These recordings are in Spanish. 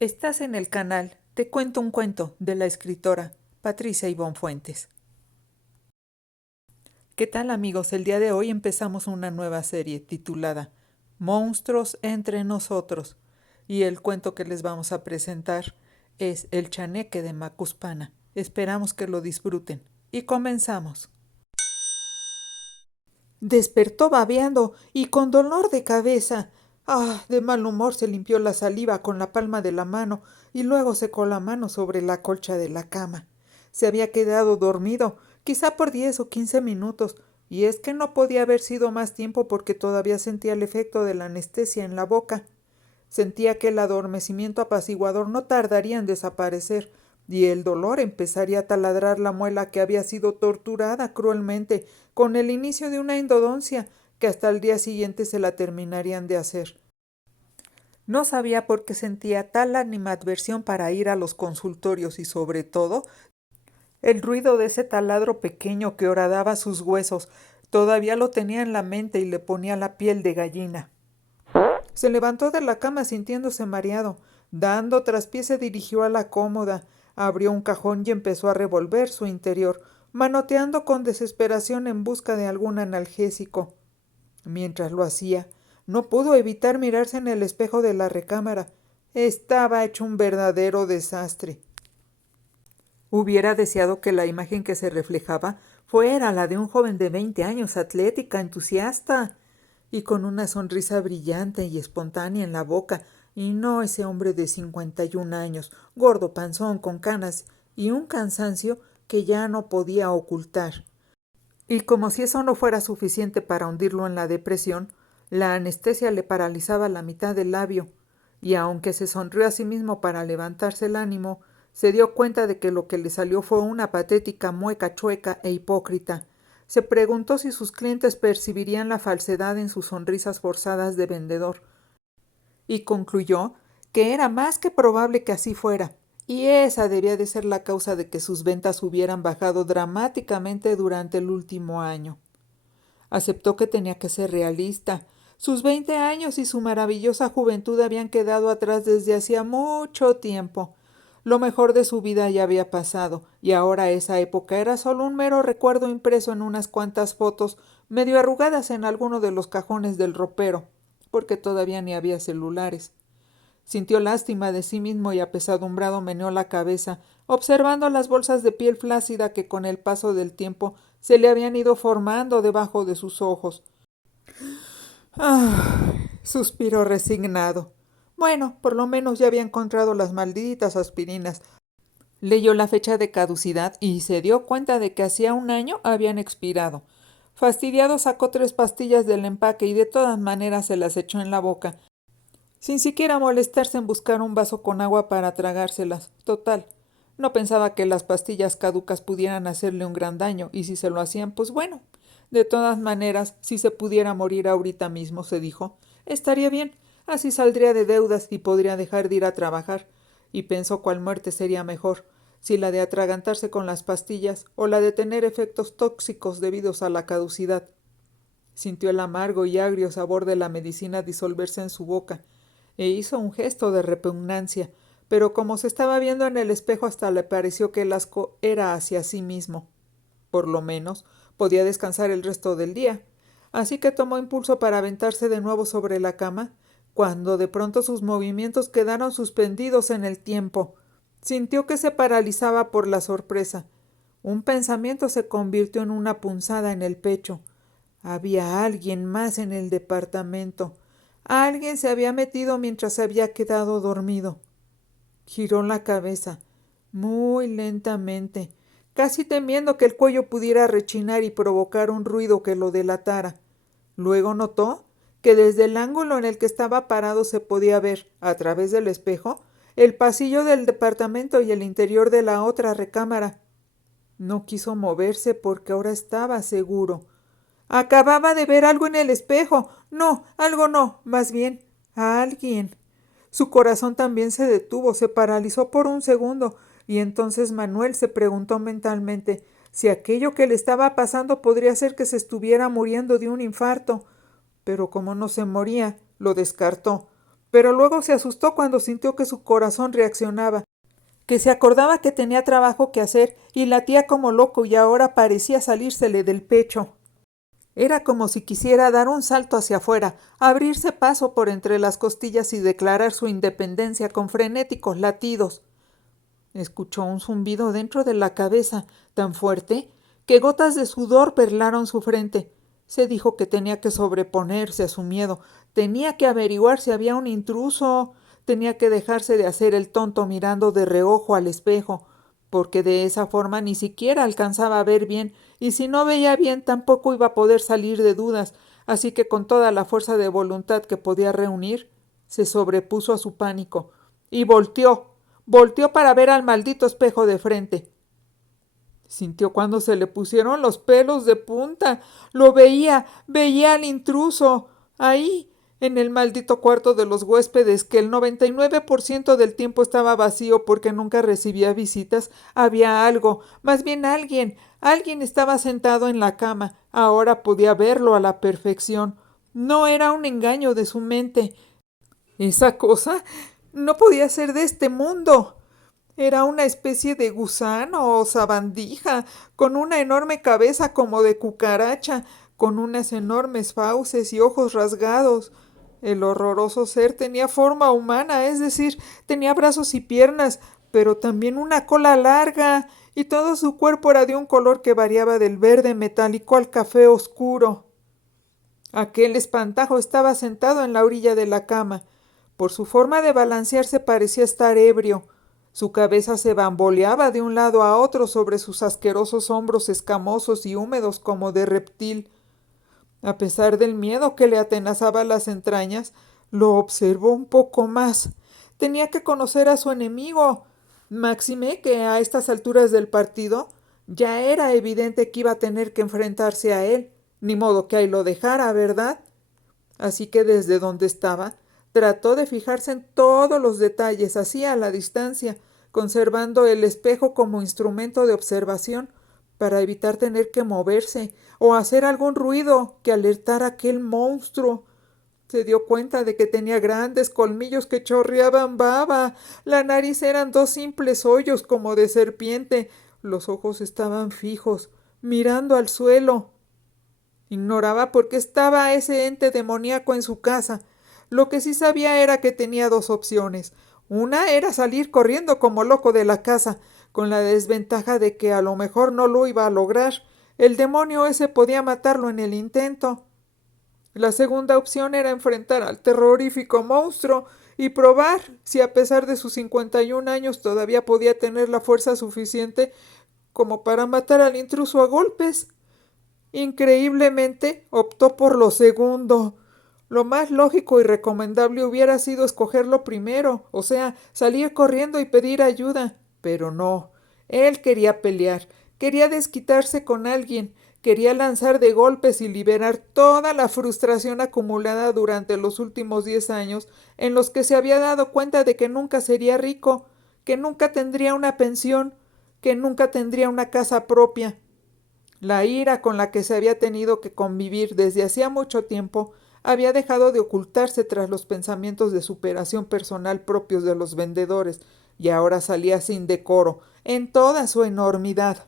Estás en el canal Te cuento un cuento de la escritora Patricia Ivonne Fuentes. ¿Qué tal, amigos? El día de hoy empezamos una nueva serie titulada Monstruos entre nosotros, y el cuento que les vamos a presentar es El chaneque de Macuspana. Esperamos que lo disfruten y comenzamos. Despertó babeando y con dolor de cabeza. De mal humor se limpió la saliva con la palma de la mano y luego secó la mano sobre la colcha de la cama. Se había quedado dormido, quizá por 10 o 15 minutos, y es que no podía haber sido más tiempo porque todavía sentía el efecto de la anestesia en la boca. Sentía que el adormecimiento apaciguador no tardaría en desaparecer, y el dolor empezaría a taladrar la muela que había sido torturada cruelmente con el inicio de una endodoncia que hasta el día siguiente se la terminarían de hacer. No sabía por qué sentía tal animadversión para ir a los consultorios y, sobre todo, el ruido de ese taladro pequeño que horadaba sus huesos todavía lo tenía en la mente y le ponía la piel de gallina. Se levantó de la cama sintiéndose mareado. Dando traspié se dirigió a la cómoda, abrió un cajón y empezó a revolver su interior, manoteando con desesperación en busca de algún analgésico. Mientras lo hacía, no pudo evitar mirarse en el espejo de la recámara. Estaba hecho un verdadero desastre. Hubiera deseado que la imagen que se reflejaba fuera la de un joven de 20 años, atlética, entusiasta y con una sonrisa brillante y espontánea en la boca, y no ese hombre de 51 años, gordo, panzón, con canas y un cansancio que ya no podía ocultar. Y como si eso no fuera suficiente para hundirlo en la depresión, la anestesia le paralizaba la mitad del labio, y aunque se sonrió a sí mismo para levantarse el ánimo, se dio cuenta de que lo que le salió fue una patética mueca chueca e hipócrita. Se preguntó si sus clientes percibirían la falsedad en sus sonrisas forzadas de vendedor, y concluyó que era más que probable que así fuera, y esa debía de ser la causa de que sus ventas hubieran bajado dramáticamente durante el último año. Aceptó que tenía que ser realista. Sus 20 años y su maravillosa juventud habían quedado atrás desde hacía mucho tiempo. Lo mejor de su vida ya había pasado, y ahora esa época era solo un mero recuerdo impreso en unas cuantas fotos, medio arrugadas en alguno de los cajones del ropero, porque todavía ni había celulares. Sintió lástima de sí mismo y apesadumbrado meneó la cabeza, observando las bolsas de piel flácida que con el paso del tiempo se le habían ido formando debajo de sus ojos. Suspiró resignado. Bueno, por lo menos ya había encontrado las malditas aspirinas. Leyó la fecha de caducidad y se dio cuenta de que hacía un año habían expirado. Fastidiado sacó 3 pastillas del empaque y de todas maneras se las echó en la boca, sin siquiera molestarse en buscar un vaso con agua para tragárselas. Total, no pensaba que las pastillas caducas pudieran hacerle un gran daño, y si se lo hacían, pues bueno. De todas maneras, si se pudiera morir ahorita mismo, se dijo, estaría bien, así saldría de deudas y podría dejar de ir a trabajar. Y pensó cuál muerte sería mejor, si la de atragantarse con las pastillas o la de tener efectos tóxicos debidos a la caducidad. Sintió el amargo y agrio sabor de la medicina disolverse en su boca, e hizo un gesto de repugnancia, pero como se estaba viendo en el espejo hasta le pareció que el asco era hacia sí mismo. Por lo menos podía descansar el resto del día. Así que tomó impulso para aventarse de nuevo sobre la cama, cuando de pronto sus movimientos quedaron suspendidos en el tiempo. Sintió que se paralizaba por la sorpresa. Un pensamiento se convirtió en una punzada en el pecho. Había alguien más en el departamento. Alguien se había metido mientras se había quedado dormido. Giró la cabeza, muy lentamente, casi temiendo que el cuello pudiera rechinar y provocar un ruido que lo delatara. Luego notó que desde el ángulo en el que estaba parado se podía ver, a través del espejo, el pasillo del departamento y el interior de la otra recámara. No quiso moverse porque ahora estaba seguro. Acababa de ver algo en el espejo. No, algo no, más bien, a alguien. Su corazón también se detuvo, se paralizó por un segundo, y entonces Manuel se preguntó mentalmente si aquello que le estaba pasando podría ser que se estuviera muriendo de un infarto. Pero como no se moría, lo descartó. pero luego se asustó cuando sintió que su corazón reaccionaba, que se acordaba que tenía trabajo que hacer y latía como loco y ahora parecía salírsele del pecho. Era como si quisiera dar un salto hacia afuera, abrirse paso por entre las costillas y declarar su independencia con frenéticos latidos. Escuchó un zumbido dentro de la cabeza, tan fuerte que gotas de sudor perlaron su frente. Se dijo que tenía que sobreponerse a su miedo, tenía que averiguar si había un intruso, tenía que dejarse de hacer el tonto mirando de reojo al espejo, porque de esa forma ni siquiera alcanzaba a ver bien, y si no veía bien tampoco iba a poder salir de dudas, así que con toda la fuerza de voluntad que podía reunir, se sobrepuso a su pánico, y volteó para ver al maldito espejo de frente. Sintió cuando se le pusieron los pelos de punta. Lo veía al intruso, ahí, en el maldito cuarto de los huéspedes, que el 99% del tiempo estaba vacío porque nunca recibía visitas. Había algo, más bien alguien estaba sentado en la cama. Ahora podía verlo a la perfección. No era un engaño de su mente. Esa cosa no podía ser de este mundo. Era una especie de gusano o sabandija, con una enorme cabeza como de cucaracha, con unas enormes fauces y ojos rasgados. El horroroso ser tenía forma humana, es decir, tenía brazos y piernas, pero también una cola larga, y todo su cuerpo era de un color que variaba del verde metálico al café oscuro. Aquel espantajo estaba sentado en la orilla de la cama. Por su forma de balancearse parecía estar ebrio. Su cabeza se bamboleaba de un lado a otro sobre sus asquerosos hombros escamosos y húmedos como de reptil. A pesar del miedo que le atenazaba las entrañas, lo observó un poco más. Tenía que conocer a su enemigo. Máxime que a estas alturas del partido ya era evidente que iba a tener que enfrentarse a él. Ni modo que ahí lo dejara, ¿verdad? Así que desde donde estaba, trató de fijarse en todos los detalles, así a la distancia, conservando el espejo como instrumento de observación, para evitar tener que moverse o hacer algún ruido que alertara a aquel monstruo. Se dio cuenta de que tenía grandes colmillos que chorreaban baba. La nariz eran dos simples hoyos como de serpiente. Los ojos estaban fijos, mirando al suelo. Ignoraba por qué estaba ese ente demoníaco en su casa. Lo que sí sabía era que tenía dos opciones. Una era salir corriendo como loco de la casa, con la desventaja de que a lo mejor no lo iba a lograr. El demonio ese podía matarlo en el intento. La segunda opción era enfrentar al terrorífico monstruo y probar si a pesar de sus 51 años todavía podía tener la fuerza suficiente como para matar al intruso a golpes. Increíblemente, optó por lo segundo. Lo más lógico y recomendable hubiera sido escogerlo primero, o sea, salir corriendo y pedir ayuda. Pero no. Él quería pelear, quería desquitarse con alguien, quería lanzar de golpes y liberar toda la frustración acumulada durante los últimos 10 años en los que se había dado cuenta de que nunca sería rico, que nunca tendría una pensión, que nunca tendría una casa propia. La ira con la que se había tenido que convivir desde hacía mucho tiempo había dejado de ocultarse tras los pensamientos de superación personal propios de los vendedores, y ahora salía sin decoro, en toda su enormidad.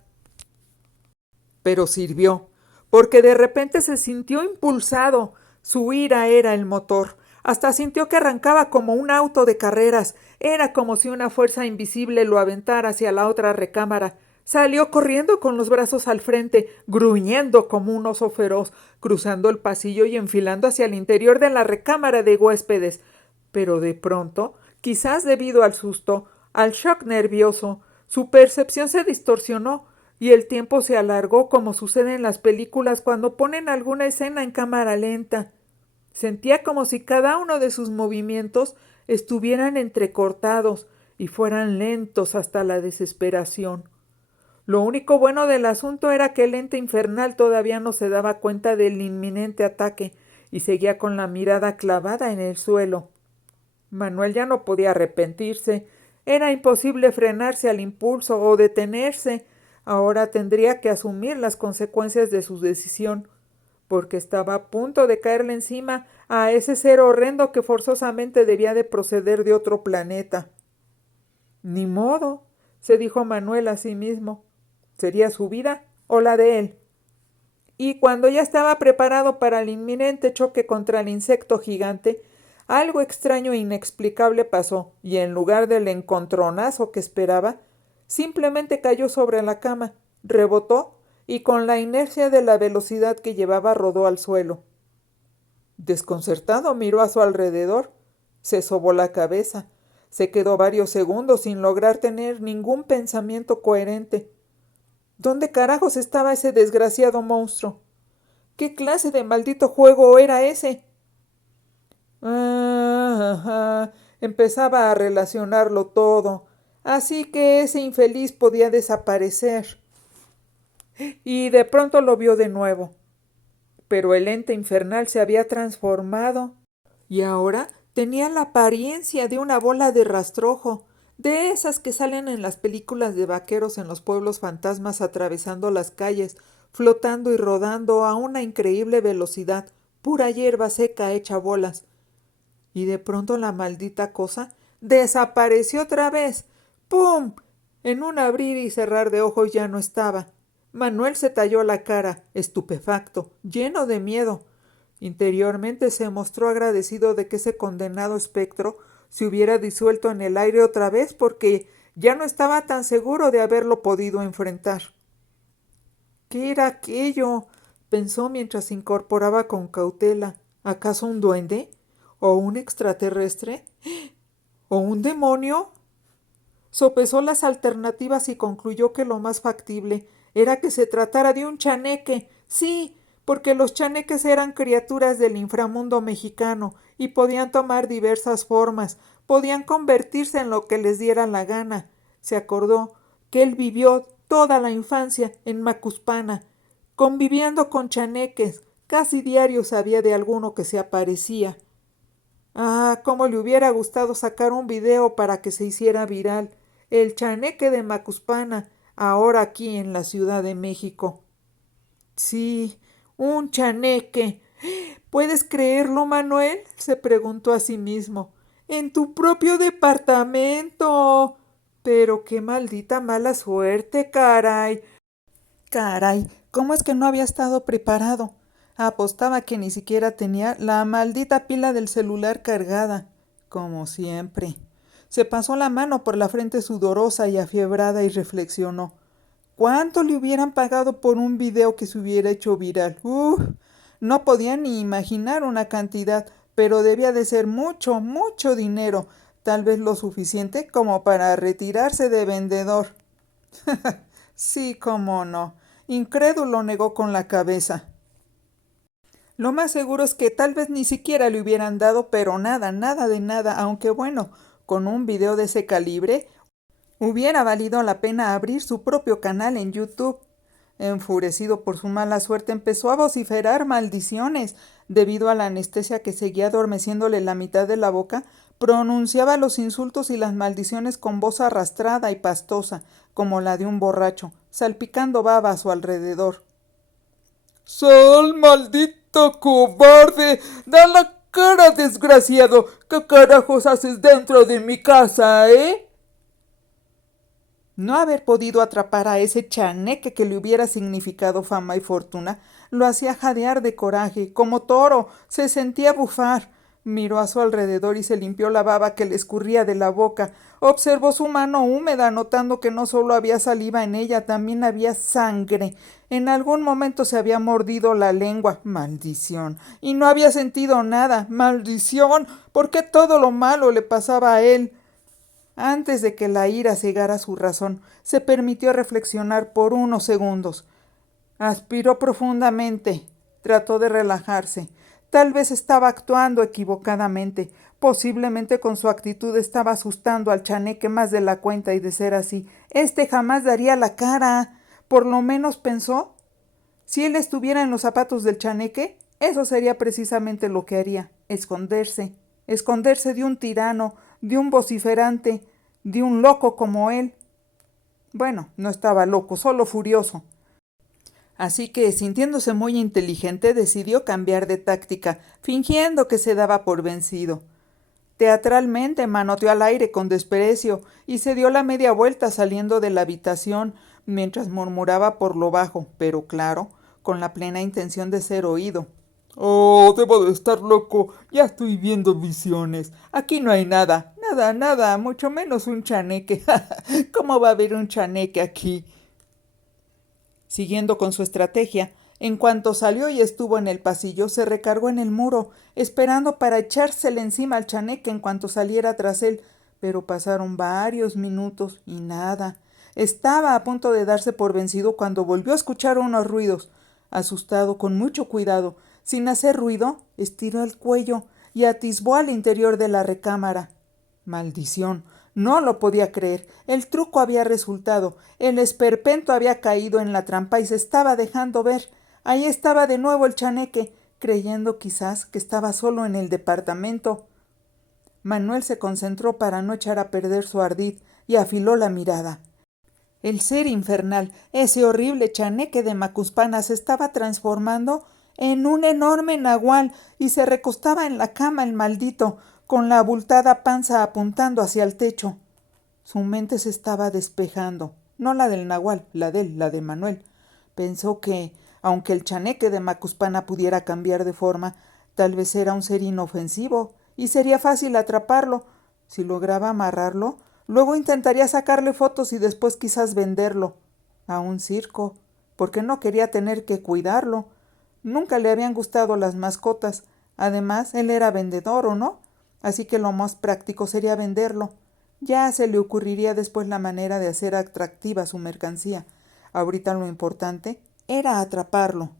Pero sirvió, porque de repente se sintió impulsado. Su ira era el motor. Hasta sintió que arrancaba como un auto de carreras. Era como si una fuerza invisible lo aventara hacia la otra recámara. Salió corriendo con los brazos al frente, gruñendo como un oso feroz, cruzando el pasillo y enfilando hacia el interior de la recámara de huéspedes. Pero de pronto, quizás debido al susto, al shock nervioso, su percepción se distorsionó y el tiempo se alargó como sucede en las películas cuando ponen alguna escena en cámara lenta. Sentía como si cada uno de sus movimientos estuvieran entrecortados y fueran lentos hasta la desesperación. Lo único bueno del asunto era que el ente infernal todavía no se daba cuenta del inminente ataque y seguía con la mirada clavada en el suelo. Manuel ya no podía arrepentirse. Era imposible frenarse al impulso o detenerse. Ahora tendría que asumir las consecuencias de su decisión, porque estaba a punto de caerle encima a ese ser horrendo que forzosamente debía de proceder de otro planeta. Ni modo, se dijo Manuel a sí mismo. ¿Sería su vida o la de él? Y cuando ya estaba preparado para el inminente choque contra el insecto gigante, algo extraño e inexplicable pasó, y en lugar del encontronazo que esperaba, simplemente cayó sobre la cama, rebotó y con la inercia de la velocidad que llevaba rodó al suelo. Desconcertado miró a su alrededor, se sobó la cabeza, se quedó varios segundos sin lograr tener ningún pensamiento coherente. ¿Dónde carajos estaba ese desgraciado monstruo? ¿Qué clase de maldito juego era ese? Empezaba a relacionarlo todo, así que ese infeliz podía desaparecer. Y de pronto lo vio de nuevo. Pero el ente infernal se había transformado y ahora tenía la apariencia de una bola de rastrojo, de esas que salen en las películas de vaqueros en los pueblos fantasmas atravesando las calles, flotando y rodando a una increíble velocidad, pura hierba seca hecha bolas. Y de pronto la maldita cosa desapareció otra vez. ¡Pum! En un abrir y cerrar de ojos ya no estaba. Manuel se talló la cara, estupefacto, lleno de miedo. Interiormente se mostró agradecido de que ese condenado espectro se hubiera disuelto en el aire otra vez porque ya no estaba tan seguro de haberlo podido enfrentar. ¿Qué era aquello? Pensó mientras se incorporaba con cautela. ¿Acaso un duende? ¿O un extraterrestre? ¿O un demonio? Sopesó las alternativas y concluyó que lo más factible era que se tratara de un chaneque. Sí, porque los chaneques eran criaturas del inframundo mexicano y podían tomar diversas formas, podían convertirse en lo que les diera la gana. Se acordó que él vivió toda la infancia en Macuspana, conviviendo con chaneques. Casi diario sabía de alguno que se aparecía. Ah, cómo le hubiera gustado sacar un video para que se hiciera viral. El chaneque de Macuspana, ahora aquí en la Ciudad de México. Sí, un chaneque. ¿Puedes creerlo, Manuel? Se preguntó a sí mismo. En tu propio departamento. Pero qué maldita mala suerte, caray. Caray, ¿cómo es que no había estado preparado? Apostaba que ni siquiera tenía la maldita pila del celular cargada, como siempre. Se pasó la mano por la frente sudorosa y afiebrada y reflexionó. ¿Cuánto le hubieran pagado por un video que se hubiera hecho viral? No podía ni imaginar una cantidad, pero debía de ser mucho, mucho dinero, tal vez lo suficiente como para retirarse de vendedor. Sí, cómo no. Incrédulo negó con la cabeza. Lo más seguro es que tal vez ni siquiera le hubieran dado, pero nada, nada de nada, aunque bueno, con un video de ese calibre, hubiera valido la pena abrir su propio canal en YouTube. Enfurecido por su mala suerte, empezó a vociferar maldiciones. Debido a la anestesia que seguía adormeciéndole la mitad de la boca, pronunciaba los insultos y las maldiciones con voz arrastrada y pastosa, como la de un borracho, salpicando baba a su alrededor. ¡Sal, maldito cobarde! ¡Da la cara, desgraciado! ¿Qué carajos haces dentro de mi casa, eh? No haber podido atrapar a ese chaneque que le hubiera significado fama y fortuna lo hacía jadear de coraje. Como toro, se sentía bufar. Miró a su alrededor y se limpió la baba que le escurría de la boca. Observó su mano húmeda, notando que no solo había saliva en ella, también había sangre. En algún momento se había mordido la lengua. ¡Maldición! Y no había sentido nada. ¡Maldición! ¿Por qué todo lo malo le pasaba a él? Antes de que la ira cegara su razón, se permitió reflexionar por unos segundos. Aspiró profundamente. Trató de relajarse. Tal vez estaba actuando equivocadamente. Posiblemente con su actitud estaba asustando al chaneque más de la cuenta y de ser así, este jamás daría la cara. Por lo menos pensó. Si él estuviera en los zapatos del chaneque, eso sería precisamente lo que haría. Esconderse. Esconderse de un tirano, de un vociferante, de un loco como él. Bueno, no estaba loco, solo furioso. Así que, sintiéndose muy inteligente, decidió cambiar de táctica, fingiendo que se daba por vencido. Teatralmente manoteó al aire con desprecio y se dio la media vuelta saliendo de la habitación mientras murmuraba por lo bajo, pero claro, con la plena intención de ser oído. Oh, debo de estar loco. Ya estoy viendo visiones. Aquí no hay nada, nada, nada, mucho menos un chaneque. ¿Cómo va a haber un chaneque aquí? Siguiendo con su estrategia, en cuanto salió y estuvo en el pasillo, se recargó en el muro, esperando para echársele encima al chaneque en cuanto saliera tras él. Pero pasaron varios minutos y nada. Estaba a punto de darse por vencido cuando volvió a escuchar unos ruidos. Asustado, con mucho cuidado, sin hacer ruido, estiró el cuello y atisbó al interior de la recámara. Maldición. No lo podía creer. El truco había resultado. El esperpento había caído en la trampa y se estaba dejando ver. Ahí estaba de nuevo el chaneque, creyendo quizás que estaba solo en el departamento. Manuel se concentró para no echar a perder su ardid y afiló la mirada. El ser infernal, ese horrible chaneque de Macuspana, se estaba transformando en un enorme nahual y se recostaba en la cama el maldito, con la abultada panza apuntando hacia el techo. Su mente se estaba despejando, no la del nahual, la de él, la de Manuel. Pensó que, aunque el chaneque de Macuspana pudiera cambiar de forma, tal vez era un ser inofensivo y sería fácil atraparlo. Si lograba amarrarlo, luego intentaría sacarle fotos y después quizás venderlo a un circo, porque no quería tener que cuidarlo. Nunca le habían gustado las mascotas. Además, él era vendedor, ¿o no? Así que lo más práctico sería venderlo. Ya se le ocurriría después la manera de hacer atractiva su mercancía. Ahorita lo importante era atraparlo.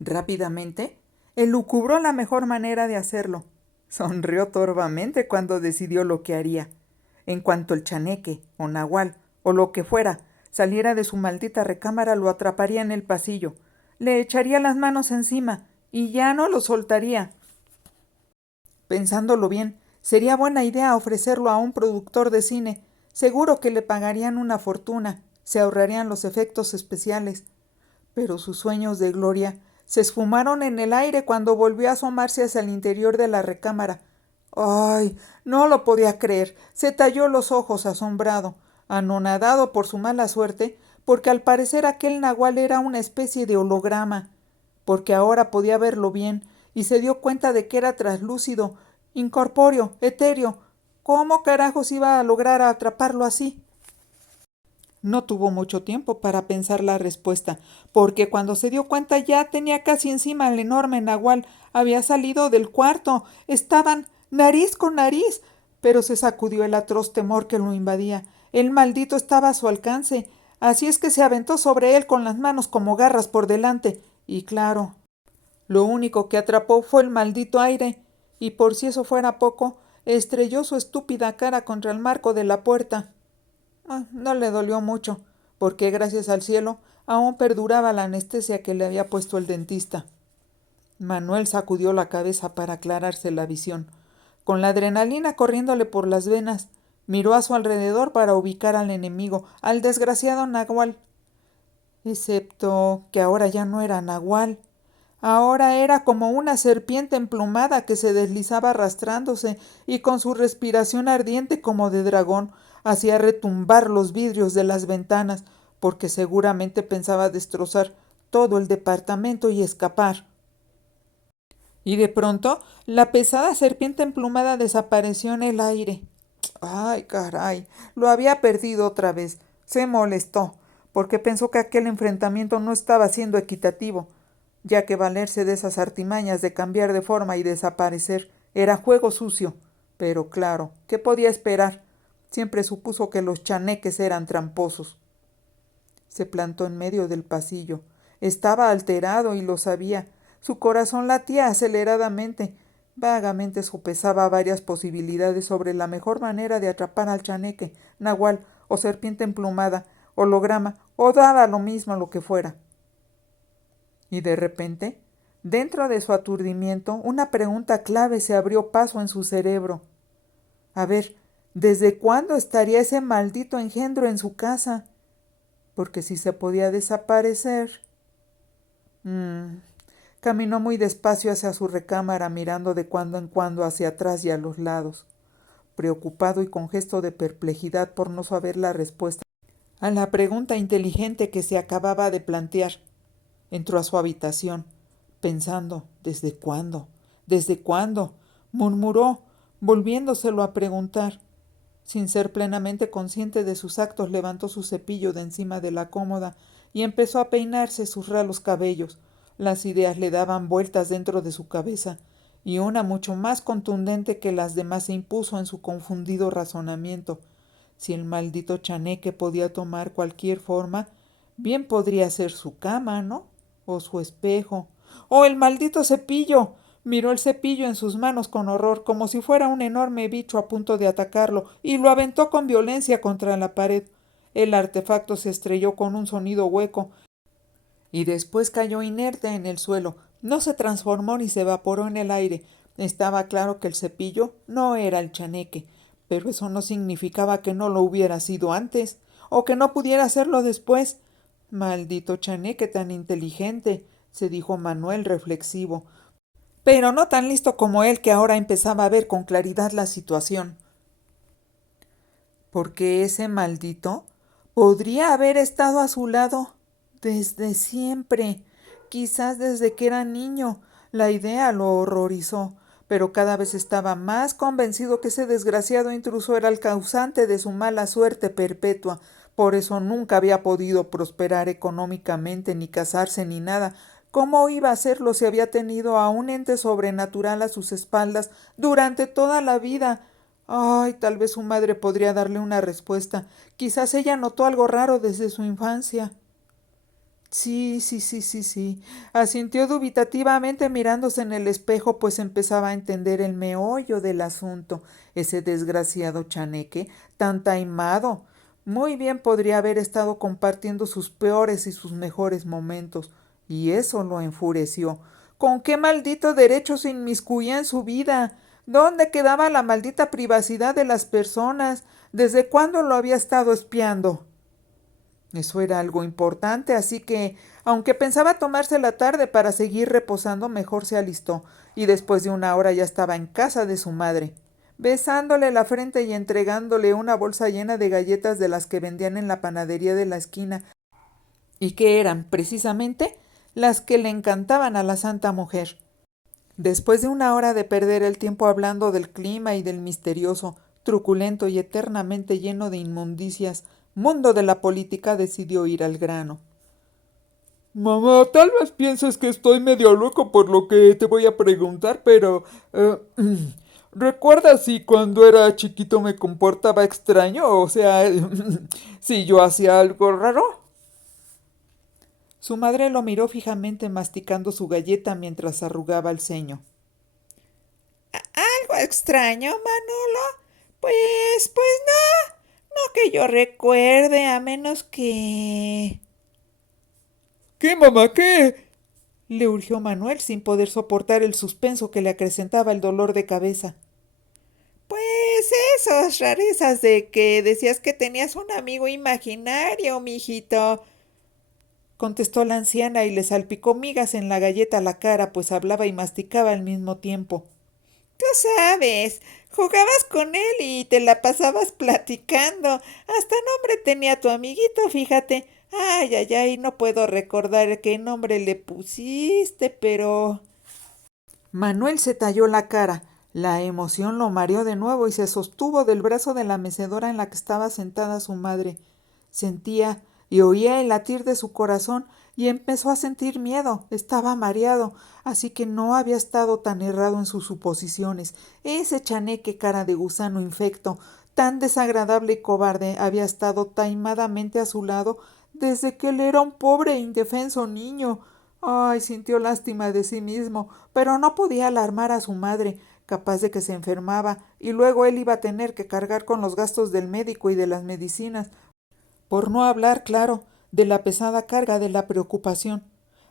Rápidamente, elucubró la mejor manera de hacerlo. Sonrió torvamente cuando decidió lo que haría. En cuanto el chaneque, o nahual, o lo que fuera, saliera de su maldita recámara, lo atraparía en el pasillo. Le echaría las manos encima y ya no lo soltaría. Pensándolo bien, sería buena idea ofrecerlo a un productor de cine. Seguro que le pagarían una fortuna, se ahorrarían los efectos especiales. Pero sus sueños de gloria se esfumaron en el aire cuando volvió a asomarse hacia el interior de la recámara. ¡Ay! No lo podía creer. Se talló los ojos asombrado, anonadado por su mala suerte, porque al parecer aquel nahual era una especie de holograma, porque ahora podía verlo bien, y se dio cuenta de que era traslúcido, incorpóreo, etéreo. ¿Cómo carajos iba a lograr atraparlo así? No tuvo mucho tiempo para pensar la respuesta, porque cuando se dio cuenta ya tenía casi encima al enorme nahual. Había salido del cuarto. Estaban nariz con nariz. Pero se sacudió el atroz temor que lo invadía. El maldito estaba a su alcance. Así es que se aventó sobre él con las manos como garras por delante. Y claro, lo único que atrapó fue el maldito aire. Y por si eso fuera poco, estrelló su estúpida cara contra el marco de la puerta. No le dolió mucho, porque gracias al cielo aún perduraba la anestesia que le había puesto el dentista. Manuel sacudió la cabeza para aclararse la visión. Con la adrenalina corriéndole por las venas, miró a su alrededor para ubicar al enemigo, al desgraciado nahual. Excepto que ahora ya no era nahual. Ahora era como una serpiente emplumada que se deslizaba arrastrándose y con su respiración ardiente como de dragón hacía retumbar los vidrios de las ventanas, porque seguramente pensaba destrozar todo el departamento y escapar. Y de pronto la pesada serpiente emplumada desapareció en el aire. ¡Ay, caray! Lo había perdido otra vez. Se molestó, porque pensó que aquel enfrentamiento no estaba siendo equitativo, ya que valerse de esas artimañas de cambiar de forma y desaparecer era juego sucio. Pero claro, ¿qué podía esperar? Siempre supuso que los chaneques eran tramposos. Se plantó en medio del pasillo. Estaba alterado y lo sabía. Su corazón latía aceleradamente. Vagamente sopesaba varias posibilidades sobre la mejor manera de atrapar al chaneque, nahual o serpiente emplumada, holograma, o daba lo mismo lo que fuera. Y de repente, dentro de su aturdimiento, una pregunta clave se abrió paso en su cerebro. A ver, ¿desde cuándo estaría ese maldito engendro en su casa? Porque si se podía desaparecer, Mm. Caminó muy despacio hacia su recámara, mirando de cuando en cuando hacia atrás y a los lados, preocupado y con gesto de perplejidad por no saber la respuesta a la pregunta inteligente que se acababa de plantear. Entró a su habitación, pensando, ¿desde cuándo? ¿Desde cuándo? Murmuró, volviéndoselo a preguntar. Sin ser plenamente consciente de sus actos, levantó su cepillo de encima de la cómoda y empezó a peinarse sus ralos cabellos. Las ideas le daban vueltas dentro de su cabeza, y una mucho más contundente que las demás se impuso en su confundido razonamiento. Si el maldito chaneque podía tomar cualquier forma, bien podría ser su cama, ¿no? O su espejo. ¡Oh, el maldito cepillo! Miró el cepillo en sus manos con horror, como si fuera un enorme bicho a punto de atacarlo, y lo aventó con violencia contra la pared. El artefacto se estrelló con un sonido hueco y después cayó inerte en el suelo. No se transformó ni se evaporó en el aire. Estaba claro que el cepillo no era el chaneque, pero eso no significaba que no lo hubiera sido antes, o que no pudiera hacerlo después. Maldito chaneque tan inteligente, se dijo Manuel reflexivo, pero no tan listo como él, que ahora empezaba a ver con claridad la situación. Porque ese maldito podría haber estado a su lado desde siempre, quizás desde que era niño. La idea lo horrorizó, pero cada vez estaba más convencido que ese desgraciado intruso era el causante de su mala suerte perpetua. Por eso nunca había podido prosperar económicamente, ni casarse, ni nada. ¿Cómo iba a hacerlo si había tenido a un ente sobrenatural a sus espaldas durante toda la vida? Ay, tal vez su madre podría darle una respuesta. Quizás ella notó algo raro desde su infancia. Sí, sí, sí, sí, sí. Asintió dubitativamente mirándose en el espejo, pues empezaba a entender el meollo del asunto. Ese desgraciado chaneque, tan taimado, muy bien podría haber estado compartiendo sus peores y sus mejores momentos, y eso lo enfureció. ¿Con qué maldito derecho se inmiscuía en su vida? ¿Dónde quedaba la maldita privacidad de las personas? ¿Desde cuándo lo había estado espiando? Eso era algo importante, así que, aunque pensaba tomarse la tarde para seguir reposando, mejor se alistó, y después de una hora ya estaba en casa de su madre, besándole la frente y entregándole una bolsa llena de galletas de las que vendían en la panadería de la esquina, y que eran, precisamente, las que le encantaban a la santa mujer. Después de una hora de perder el tiempo hablando del clima y del misterioso, truculento y eternamente lleno de inmundicias mundo de la política, decidió ir al grano. Mamá, tal vez pienses que estoy medio loco por lo que te voy a preguntar, pero ¿recuerdas si cuando era chiquito me comportaba extraño? O sea, si yo hacía algo raro. Su madre lo miró fijamente masticando su galleta mientras arrugaba el ceño. ¿Algo extraño, Manolo? Pues no, no que yo recuerde, a menos que... ¿Qué, mamá? ¿Qué? Le urgió Manuel sin poder soportar el suspenso que le acrecentaba el dolor de cabeza. Pues esas rarezas de que decías que tenías un amigo imaginario, mijito, contestó la anciana y le salpicó migas en la galleta a la cara, pues hablaba y masticaba al mismo tiempo. Tú sabes, jugabas con él y te la pasabas platicando. Hasta nombre tenía tu amiguito, fíjate. Ay, ay, ay, no puedo recordar qué nombre le pusiste, pero... Manuel se talló la cara. La emoción lo mareó de nuevo y se sostuvo del brazo de la mecedora en la que estaba sentada su madre. Sentía y oía el latir de su corazón y empezó a sentir miedo. Estaba mareado, así que no había estado tan errado en sus suposiciones. Ese chaneque cara de gusano infecto, tan desagradable y cobarde, había estado taimadamente a su lado desde que él era un pobre e indefenso niño. Ay, sintió lástima de sí mismo, pero no podía alarmar a su madre, capaz de que se enfermaba, y luego él iba a tener que cargar con los gastos del médico y de las medicinas, por no hablar, claro, de la pesada carga de la preocupación.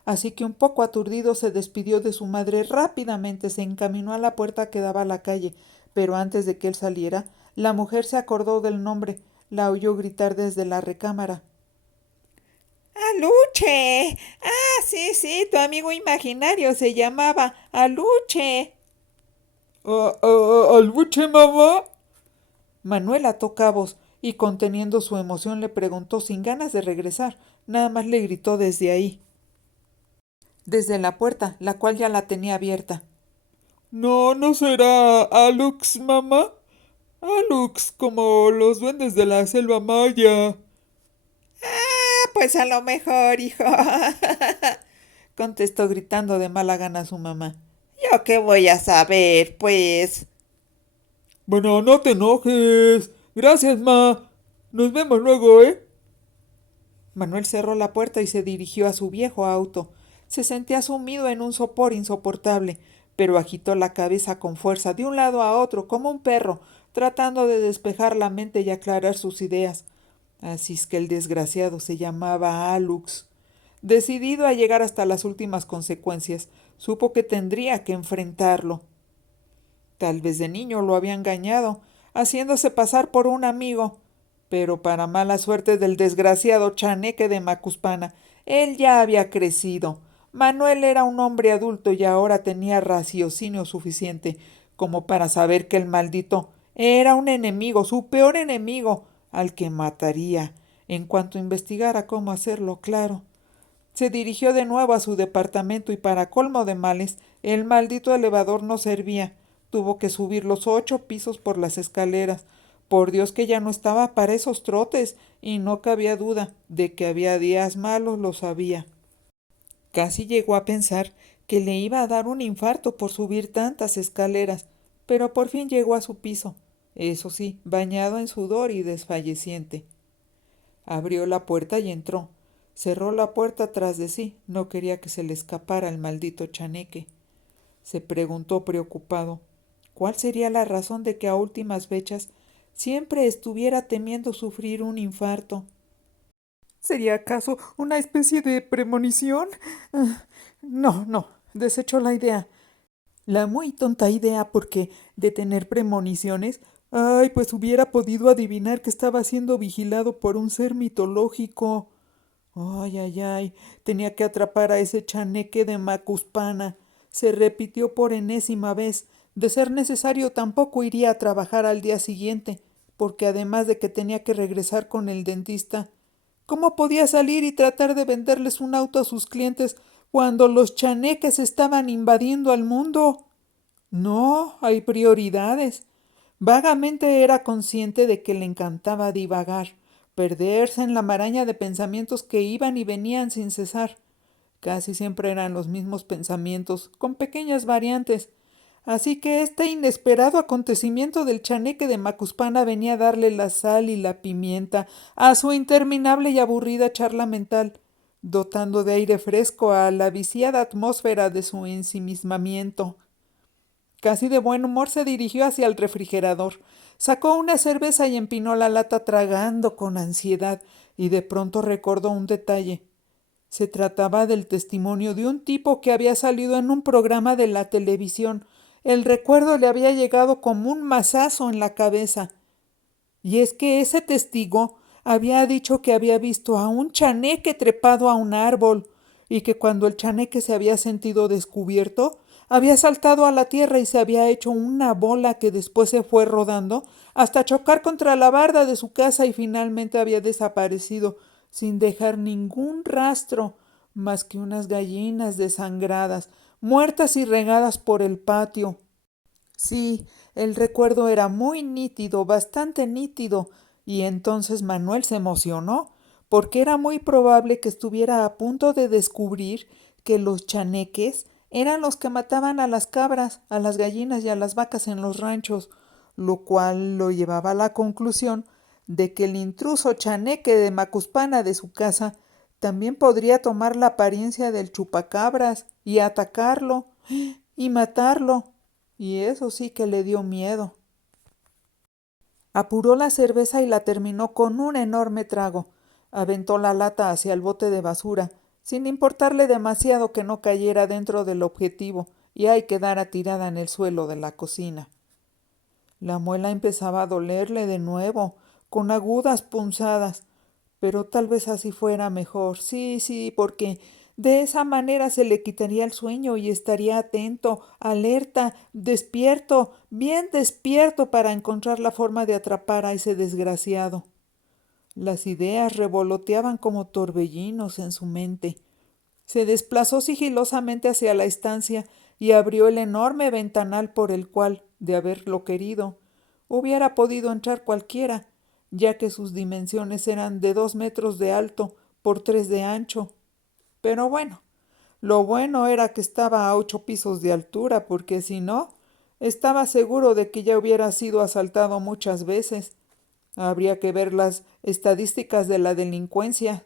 Así que un poco aturdido se despidió de su madre rápidamente, se encaminó a la puerta que daba a la calle, pero antes de que él saliera, la mujer se acordó del nombre, la oyó gritar desde la recámara. ¡Aluche! Ah, sí, sí, tu amigo imaginario se llamaba Aluche. ¿Aluche, mamá? Manuel ató cabos y conteniendo su emoción le preguntó sin ganas de regresar. Nada más le gritó desde ahí, desde la puerta, la cual ya la tenía abierta. No, no será Alux, mamá. Alux, como los duendes de la selva maya. Ah, pues a lo mejor, hijo, contestó gritando de mala gana su mamá. ¿Yo qué voy a saber, pues? Bueno, no te enojes. Gracias, ma. Nos vemos luego, ¿eh? Manuel cerró la puerta y se dirigió a su viejo auto. Se sentía sumido en un sopor insoportable, pero agitó la cabeza con fuerza de un lado a otro, como un perro, tratando de despejar la mente y aclarar sus ideas. Así es que el desgraciado se llamaba Alux. Decidido a llegar hasta las últimas consecuencias, supo que tendría que enfrentarlo. Tal vez de niño lo había engañado, haciéndose pasar por un amigo, pero para mala suerte del desgraciado chaneque de Macuspana, él ya había crecido. Manuel era un hombre adulto y ahora tenía raciocinio suficiente como para saber que el maldito era un enemigo, su peor enemigo, al que mataría en cuanto investigara cómo hacerlo claro. Se dirigió de nuevo a su departamento y para colmo de males, el maldito elevador no servía. Tuvo que subir los 8 pisos por las escaleras. Por Dios que ya no estaba para esos trotes, y no cabía duda de que había días malos, lo sabía. Casi llegó a pensar que le iba a dar un infarto por subir tantas escaleras, pero por fin llegó a su piso, eso sí, bañado en sudor y desfalleciente. Abrió la puerta y entró. Cerró la puerta tras de sí. No quería que se le escapara el maldito chaneque. Se preguntó preocupado. ¿Cuál sería la razón de que a últimas fechas siempre estuviera temiendo sufrir un infarto? ¿Sería acaso una especie de premonición? No, no, desechó la idea. La muy tonta idea porque de tener premoniciones, ay, pues hubiera podido adivinar que estaba siendo vigilado por un ser mitológico. Ay, ay, ay, tenía que atrapar a ese chaneque de Macuspana. Se repitió por enésima vez. De ser necesario, tampoco iría a trabajar al día siguiente, porque además de que tenía que regresar con el dentista, ¿cómo podía salir y tratar de venderles un auto a sus clientes cuando los chaneques estaban invadiendo al mundo? No, hay prioridades. Vagamente era consciente de que le encantaba divagar, perderse en la maraña de pensamientos que iban y venían sin cesar. Casi siempre eran los mismos pensamientos, con pequeñas variantes. Así que este inesperado acontecimiento del chaneque de Macuspana venía a darle la sal y la pimienta a su interminable y aburrida charla mental, dotando de aire fresco a la viciada atmósfera de su ensimismamiento. Casi de buen humor se dirigió hacia el refrigerador. Sacó una cerveza y empinó la lata tragando con ansiedad, y de pronto recordó un detalle. Se trataba del testimonio de un tipo que había salido en un programa de la televisión. El recuerdo le había llegado como un mazazo en la cabeza. Y es que ese testigo había dicho que había visto a un chaneque trepado a un árbol y que cuando el chaneque se había sentido descubierto, había saltado a la tierra y se había hecho una bola que después se fue rodando hasta chocar contra la barda de su casa y finalmente había desaparecido sin dejar ningún rastro más que unas gallinas desangradas, muertas y regadas por el patio. Sí, el recuerdo era muy nítido, bastante nítido, y entonces Manuel se emocionó, porque era muy probable que estuviera a punto de descubrir que los chaneques eran los que mataban a las cabras, a las gallinas y a las vacas en los ranchos, lo cual lo llevaba a la conclusión de que el intruso chaneque de Macuspana de su casa también podría tomar la apariencia del chupacabras y atacarlo y matarlo. Y eso sí que le dio miedo. Apuró la cerveza y la terminó con un enorme trago. Aventó la lata hacia el bote de basura, sin importarle demasiado que no cayera dentro del objetivo y ahí quedara tirada en el suelo de la cocina. La muela empezaba a dolerle de nuevo, con agudas punzadas, Pero tal vez así fuera mejor. Sí, sí, porque de esa manera se le quitaría el sueño y estaría atento, alerta, despierto, bien despierto para encontrar la forma de atrapar a ese desgraciado. Las ideas revoloteaban como torbellinos en su mente. Se desplazó sigilosamente hacia la estancia y abrió el enorme ventanal por el cual, de haberlo querido, hubiera podido entrar cualquiera, ya que sus dimensiones eran de 2 metros de alto por 3 de ancho. Pero bueno, lo bueno era que estaba a 8 pisos de altura, porque si no, estaba seguro de que ya hubiera sido asaltado muchas veces. Habría que ver las estadísticas de la delincuencia,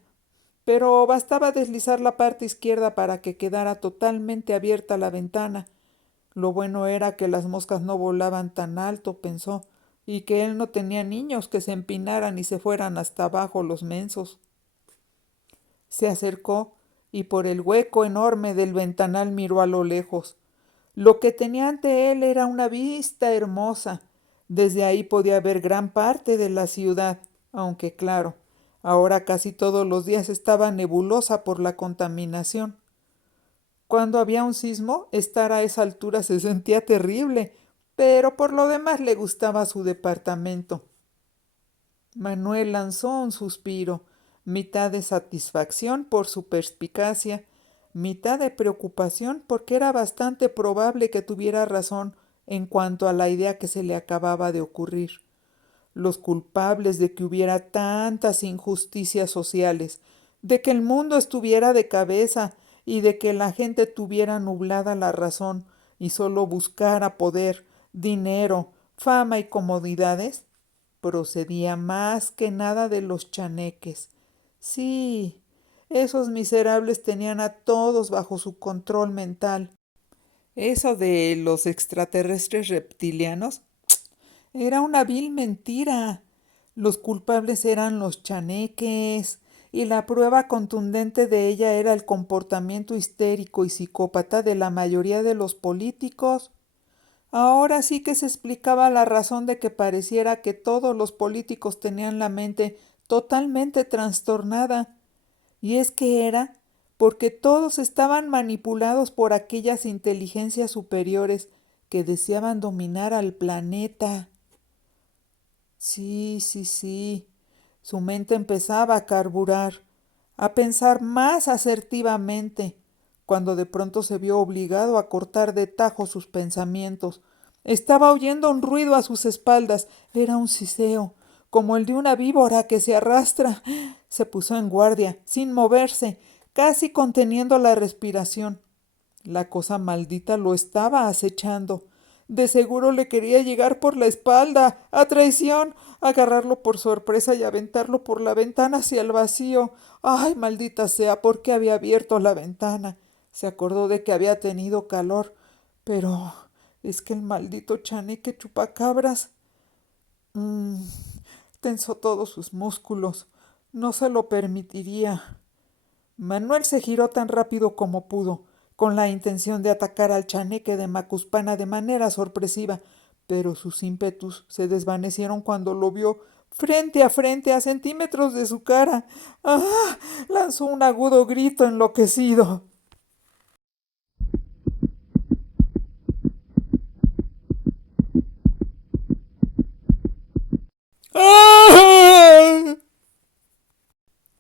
pero bastaba deslizar la parte izquierda para que quedara totalmente abierta la ventana. Lo bueno era que las moscas no volaban tan alto, pensó, y que él no tenía niños que se empinaran y se fueran hasta abajo los mensos. Se acercó y por el hueco enorme del ventanal miró a lo lejos. Lo que tenía ante él era una vista hermosa. Desde ahí podía ver gran parte de la ciudad, aunque claro, ahora casi todos los días estaba nebulosa por la contaminación. Cuando había un sismo, estar a esa altura se sentía terrible, pero por lo demás le gustaba su departamento. Manuel lanzó un suspiro, mitad de satisfacción por su perspicacia, mitad de preocupación porque era bastante probable que tuviera razón en cuanto a la idea que se le acababa de ocurrir. Los culpables de que hubiera tantas injusticias sociales, de que el mundo estuviera de cabeza y de que la gente tuviera nublada la razón y solo buscara poder, dinero, fama y comodidades, procedía más que nada de los chaneques. Sí, esos miserables tenían a todos bajo su control mental. Eso de los extraterrestres reptilianos era una vil mentira. Los culpables eran los chaneques, y la prueba contundente de ella era el comportamiento histérico y psicópata de la mayoría de los políticos. Ahora sí que se explicaba la razón de que pareciera que todos los políticos tenían la mente totalmente trastornada, y es que era porque todos estaban manipulados por aquellas inteligencias superiores que deseaban dominar al planeta. Sí, sí, sí. Su mente empezaba a carburar, a pensar más asertivamente, cuando de pronto se vio obligado a cortar de tajo sus pensamientos. Estaba oyendo un ruido a sus espaldas. Era un siseo, como el de una víbora que se arrastra. Se puso en guardia, sin moverse, casi conteniendo la respiración. La cosa maldita lo estaba acechando. De seguro le quería llegar por la espalda, a traición, agarrarlo por sorpresa y aventarlo por la ventana hacia el vacío. ¡Ay, maldita sea! ¿Por qué había abierto la ventana? Se acordó de que había tenido calor. Pero es que el maldito chaneque chupacabras mm, tensó todos sus músculos. No se lo permitiría. Manuel se giró tan rápido como pudo, con la intención de atacar al chaneque de Macuspana de manera sorpresiva, pero sus ímpetus se desvanecieron cuando lo vio frente a centímetros de su cara. ¡Ah! Lanzó un agudo grito enloquecido. ¡Ah!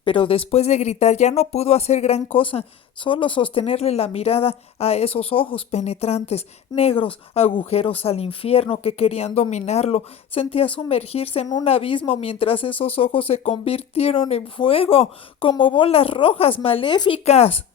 Pero después de gritar ya no pudo hacer gran cosa, solo sostenerle la mirada a esos ojos penetrantes, negros, agujeros al infierno que querían dominarlo. Sentía sumergirse en un abismo mientras esos ojos se convirtieron en fuego, como bolas rojas maléficas.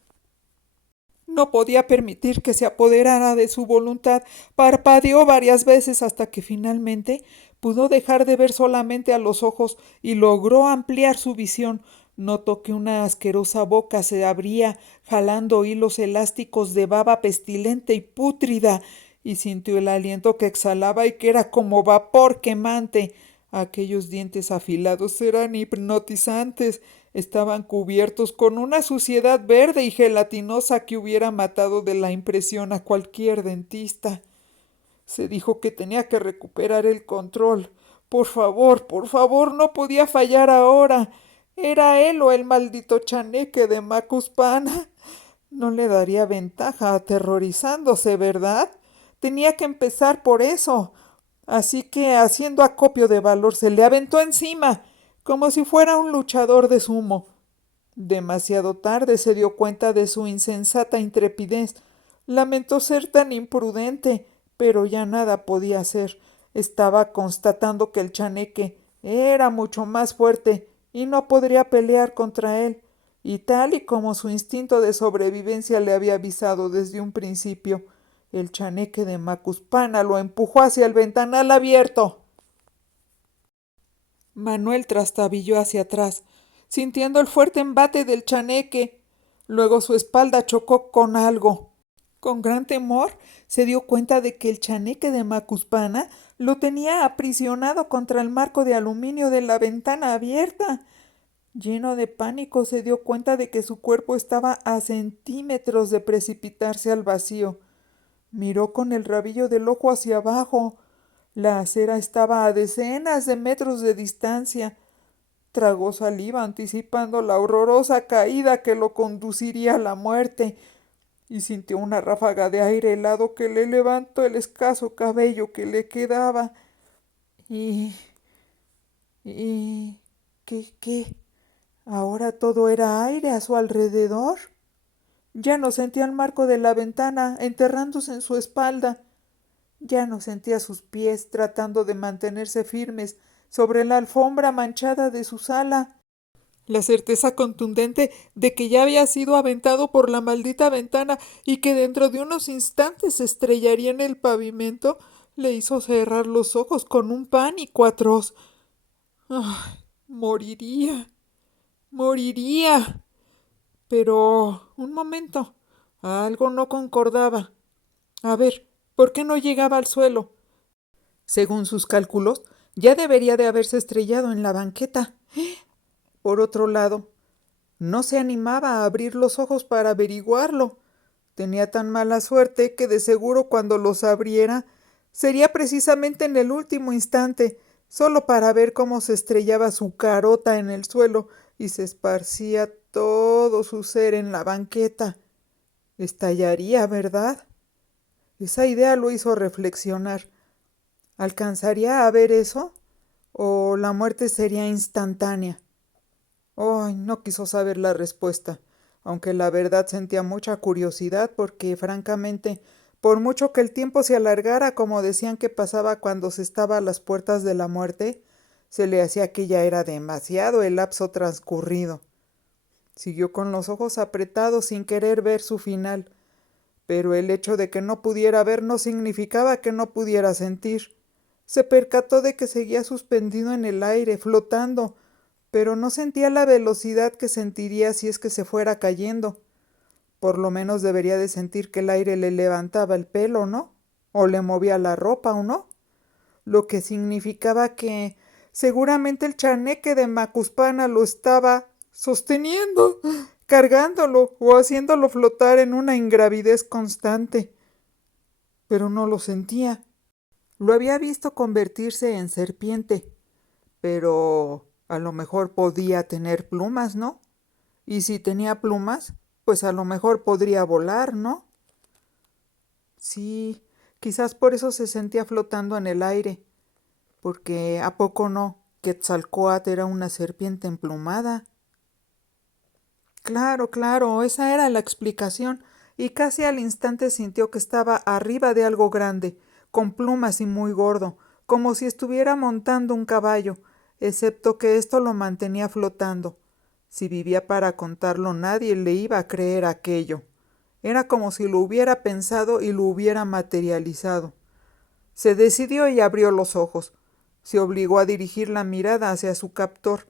No podía permitir que se apoderara de su voluntad. Parpadeó varias veces hasta que finalmente pudo dejar de ver solamente a los ojos y logró ampliar su visión. Notó que una asquerosa boca se abría, jalando hilos elásticos de baba pestilente y pútrida, y sintió el aliento que exhalaba y que era como vapor quemante. Aquellos dientes afilados eran hipnotizantes. Estaban cubiertos con una suciedad verde y gelatinosa que hubiera matado de la impresión a cualquier dentista. Se dijo que tenía que recuperar el control. Por favor, no podía fallar ahora. Era él o el maldito chaneque de Macuspana. No le daría ventaja aterrorizándose, ¿verdad? Tenía que empezar por eso. Así que, haciendo acopio de valor, se le aventó encima, como si fuera un luchador de sumo. Demasiado tarde se dio cuenta de su insensata intrepidez. Lamentó ser tan imprudente, pero ya nada podía hacer. Estaba constatando que el chaneque era mucho más fuerte y no podría pelear contra él, y tal y como su instinto de sobrevivencia le había avisado desde un principio, el chaneque de Macuspana lo empujó hacia el ventanal abierto. Manuel trastabilló hacia atrás, sintiendo el fuerte embate del chaneque. Luego su espalda chocó con algo. Con gran temor se dio cuenta de que el chaneque de Macuspana lo tenía aprisionado contra el marco de aluminio de la ventana abierta. Lleno de pánico se dio cuenta de que su cuerpo estaba a centímetros de precipitarse al vacío. Miró con el rabillo del ojo hacia abajo. La acera estaba a decenas de metros de distancia. Tragó saliva anticipando la horrorosa caída que lo conduciría a la muerte, y sintió una ráfaga de aire helado que le levantó el escaso cabello que le quedaba. Y... y... ¿Qué? ¿Ahora todo era aire a su alrededor? Ya no sentía el marco de la ventana enterrándose en su espalda. Ya no sentía sus pies tratando de mantenerse firmes sobre la alfombra manchada de su sala. La certeza contundente de que ya había sido aventado por la maldita ventana y que dentro de unos instantes se estrellaría en el pavimento le hizo cerrar los ojos con un pánico atroz. ¡Ay! Moriría. Moriría. Pero... un momento. Algo no concordaba. A ver, ¿por qué no llegaba al suelo? Según sus cálculos, ya debería de haberse estrellado en la banqueta. Por otro lado, no se animaba a abrir los ojos para averiguarlo. Tenía tan mala suerte que de seguro cuando los abriera sería precisamente en el último instante, solo para ver cómo se estrellaba su carota en el suelo y se esparcía todo su ser en la banqueta. Estallaría, ¿verdad? Esa idea lo hizo reflexionar. ¿Alcanzaría a ver eso? ¿O la muerte sería instantánea? Ay, no quiso saber la respuesta, aunque la verdad sentía mucha curiosidad porque, francamente, por mucho que el tiempo se alargara, como decían que pasaba cuando se estaba a las puertas de la muerte, se le hacía que ya era demasiado el lapso transcurrido. Siguió con los ojos apretados sin querer ver su final, pero el hecho de que no pudiera ver no significaba que no pudiera sentir. Se percató de que seguía suspendido en el aire, flotando, pero no sentía la velocidad que sentiría si es que se fuera cayendo. Por lo menos debería de sentir que el aire le levantaba el pelo, ¿no? O le movía la ropa, ¿o no? Lo que significaba que seguramente el chaneque de Macuspana lo estaba sosteniendo, cargándolo o haciéndolo flotar en una ingravidez constante. Pero no lo sentía. Lo había visto convertirse en serpiente, pero a lo mejor podía tener plumas, ¿no? Y si tenía plumas, pues a lo mejor podría volar, ¿no? Sí, quizás por eso se sentía flotando en el aire, porque ¿a poco no? Quetzalcóatl era una serpiente emplumada. Claro, esa era la explicación, y casi al instante sintió que estaba arriba de algo grande, con plumas y muy gordo, como si estuviera montando un caballo, excepto que esto lo mantenía flotando. Si vivía para contarlo, nadie le iba a creer aquello. Era como si lo hubiera pensado y lo hubiera materializado. Se decidió y abrió los ojos. Se obligó a dirigir la mirada hacia su captor,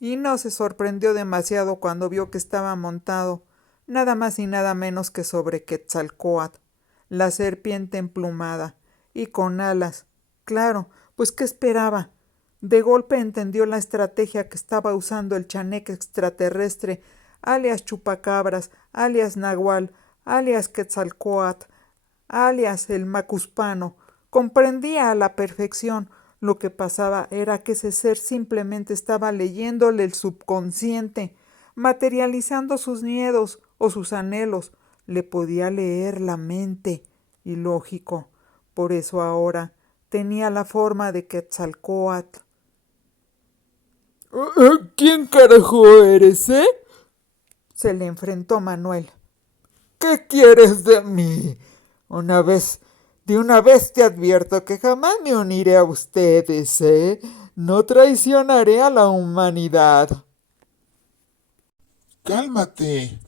y no se sorprendió demasiado cuando vio que estaba montado nada más y nada menos que sobre Quetzalcóatl, la serpiente emplumada, y con alas. Claro, pues ¿qué esperaba? De golpe entendió la estrategia que estaba usando el chaneque extraterrestre, alias Chupacabras, alias Nahual, alias Quetzalcóatl, alias el Macuspano. Comprendía a la perfección Lo que pasaba era que ese ser simplemente estaba leyéndole el subconsciente, materializando sus miedos o sus anhelos. Le podía leer la mente. Ilógico. Por eso ahora tenía la forma de Quetzalcóatl. ¿Quién carajo eres, eh? Se le enfrentó Manuel. ¿Qué quieres de mí? De una vez te advierto que jamás me uniré a ustedes, ¿eh? No traicionaré a la humanidad. Cálmate.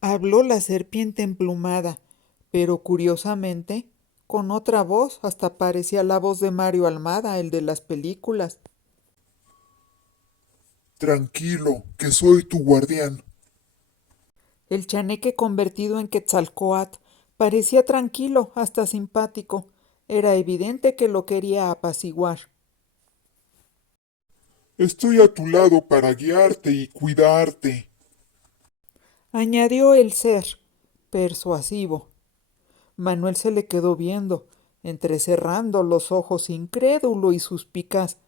Habló la serpiente emplumada, pero curiosamente, con otra voz, hasta parecía la voz de Mario Almada, el de las películas. Tranquilo, que soy tu guardián. El chaneque convertido en Quetzalcóatl parecía tranquilo, hasta simpático. Era evidente que lo quería apaciguar. Estoy a tu lado para guiarte y cuidarte. Añadió el ser, persuasivo. Manuel se le quedó viendo, entrecerrando los ojos incrédulo y suspicaz.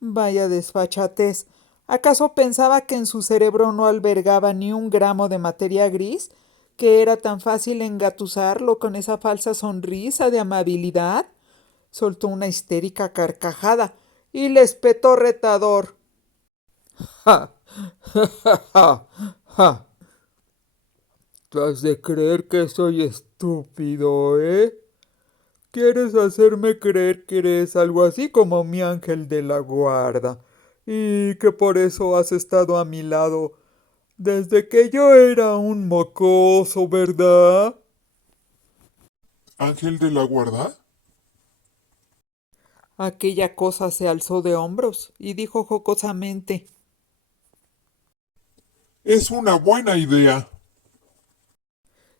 Vaya desfachatez. ¿Acaso pensaba que en su cerebro no albergaba ni un gramo de materia gris? ¿Que era tan fácil engatusarlo con esa falsa sonrisa de amabilidad? Soltó una histérica carcajada y le espetó retador. ¡Ja! ¡Ja, ja, ja! ja. ¿Tú has de creer que soy estúpido, eh? ¿Quieres hacerme creer que eres algo así como mi ángel de la guarda? Y que por eso has estado a mi lado desde que yo era un mocoso, ¿verdad? ¿Ángel de la guarda? Aquella cosa se alzó de hombros y dijo jocosamente: Es una buena idea.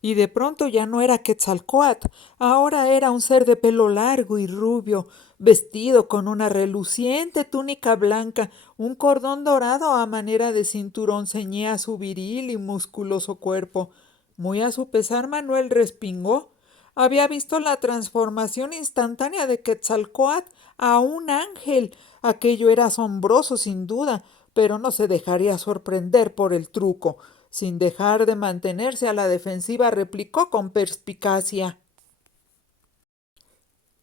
y de pronto ya no era Quetzalcóatl, ahora era un ser de pelo largo y rubio, vestido con una reluciente túnica blanca, un cordón dorado a manera de cinturón ceñía su viril y musculoso cuerpo. Muy a su pesar, Manuel respingó. Había visto la transformación instantánea de Quetzalcóatl a un ángel. Aquello era asombroso, sin duda, pero no se dejaría sorprender por el truco. Sin dejar de mantenerse a la defensiva, replicó con perspicacia: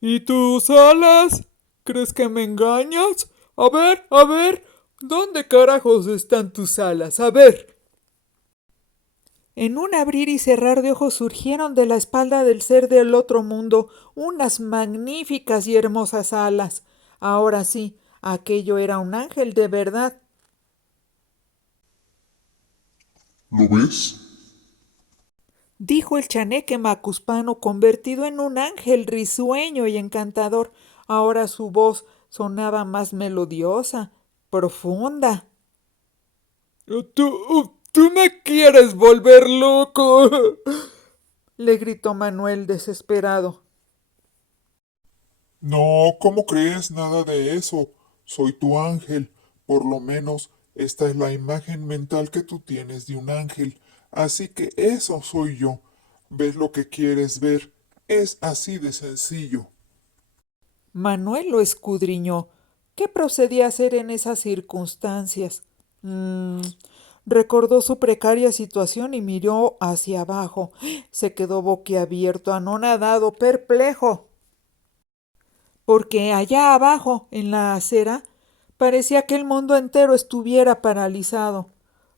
¿Y tus alas? ¿Crees que me engañas? A ver, ¿dónde carajos están tus alas? A ver. En un abrir y cerrar de ojos surgieron de la espalda del ser del otro mundo unas magníficas y hermosas alas. Ahora sí, aquello era un ángel de verdad. ¿Lo ves? Dijo el chaneque macuspano, convertido en un ángel risueño y encantador. Ahora su voz sonaba más melodiosa, profunda. Tú me quieres volver loco. Le gritó Manuel desesperado. No, ¿cómo crees? Nada de eso. Soy tu ángel. Por lo menos esta es la imagen mental que tú tienes de un ángel. Así que eso soy yo. ¿Ves lo que quieres ver? Es así de sencillo. Manuel lo escudriñó. ¿Qué procedía hacer en esas circunstancias? Recordó su precaria situación y miró hacia abajo. Se quedó boquiabierto, anonadado, perplejo, porque allá abajo, en la acera, parecía que el mundo entero estuviera paralizado.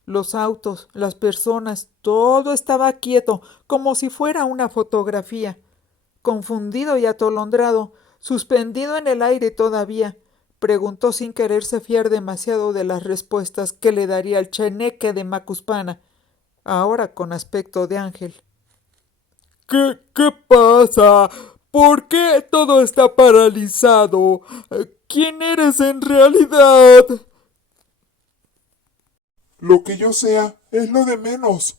Los autos, las personas, todo estaba quieto, como si fuera una fotografía. Confundido y atolondrado, suspendido en el aire todavía, preguntó sin quererse fiar demasiado de las respuestas que le daría el cheneque de Macuspana, ahora con aspecto de ángel. ¿Qué pasa? ¿Por qué todo está paralizado? ¿Quién eres en realidad? Lo que yo sea es lo de menos.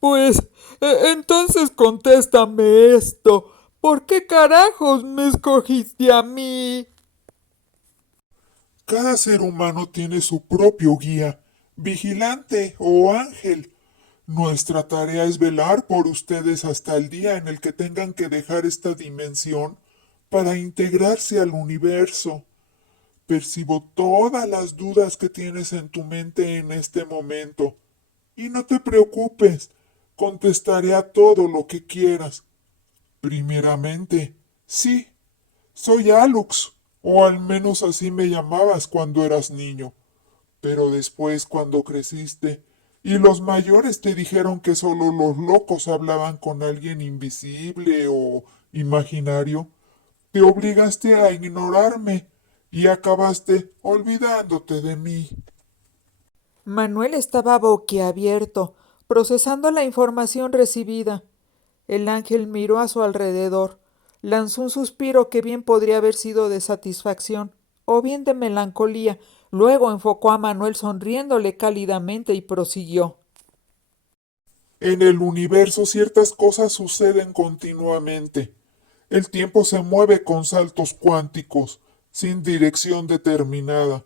Pues, entonces contéstame esto. ¿Por qué carajos me escogiste a mí? Cada ser humano tiene su propio guía, vigilante o ángel. Nuestra tarea es velar por ustedes hasta el día en el que tengan que dejar esta dimensión para integrarse al universo. Percibo todas las dudas que tienes en tu mente en este momento. Y no te preocupes, contestaré a todo lo que quieras. Primeramente, sí, soy Alux, o al menos así me llamabas cuando eras niño. Pero después, cuando creciste, y los mayores te dijeron que solo los locos hablaban con alguien invisible o imaginario, te obligaste a ignorarme y acabaste olvidándote de mí. Manuel estaba boquiabierto, procesando la información recibida. El ángel miró a su alrededor, lanzó un suspiro que bien podría haber sido de satisfacción o bien de melancolía. Luego enfocó a Manuel sonriéndole cálidamente y prosiguió. En el universo ciertas cosas suceden continuamente. El tiempo se mueve con saltos cuánticos, sin dirección determinada.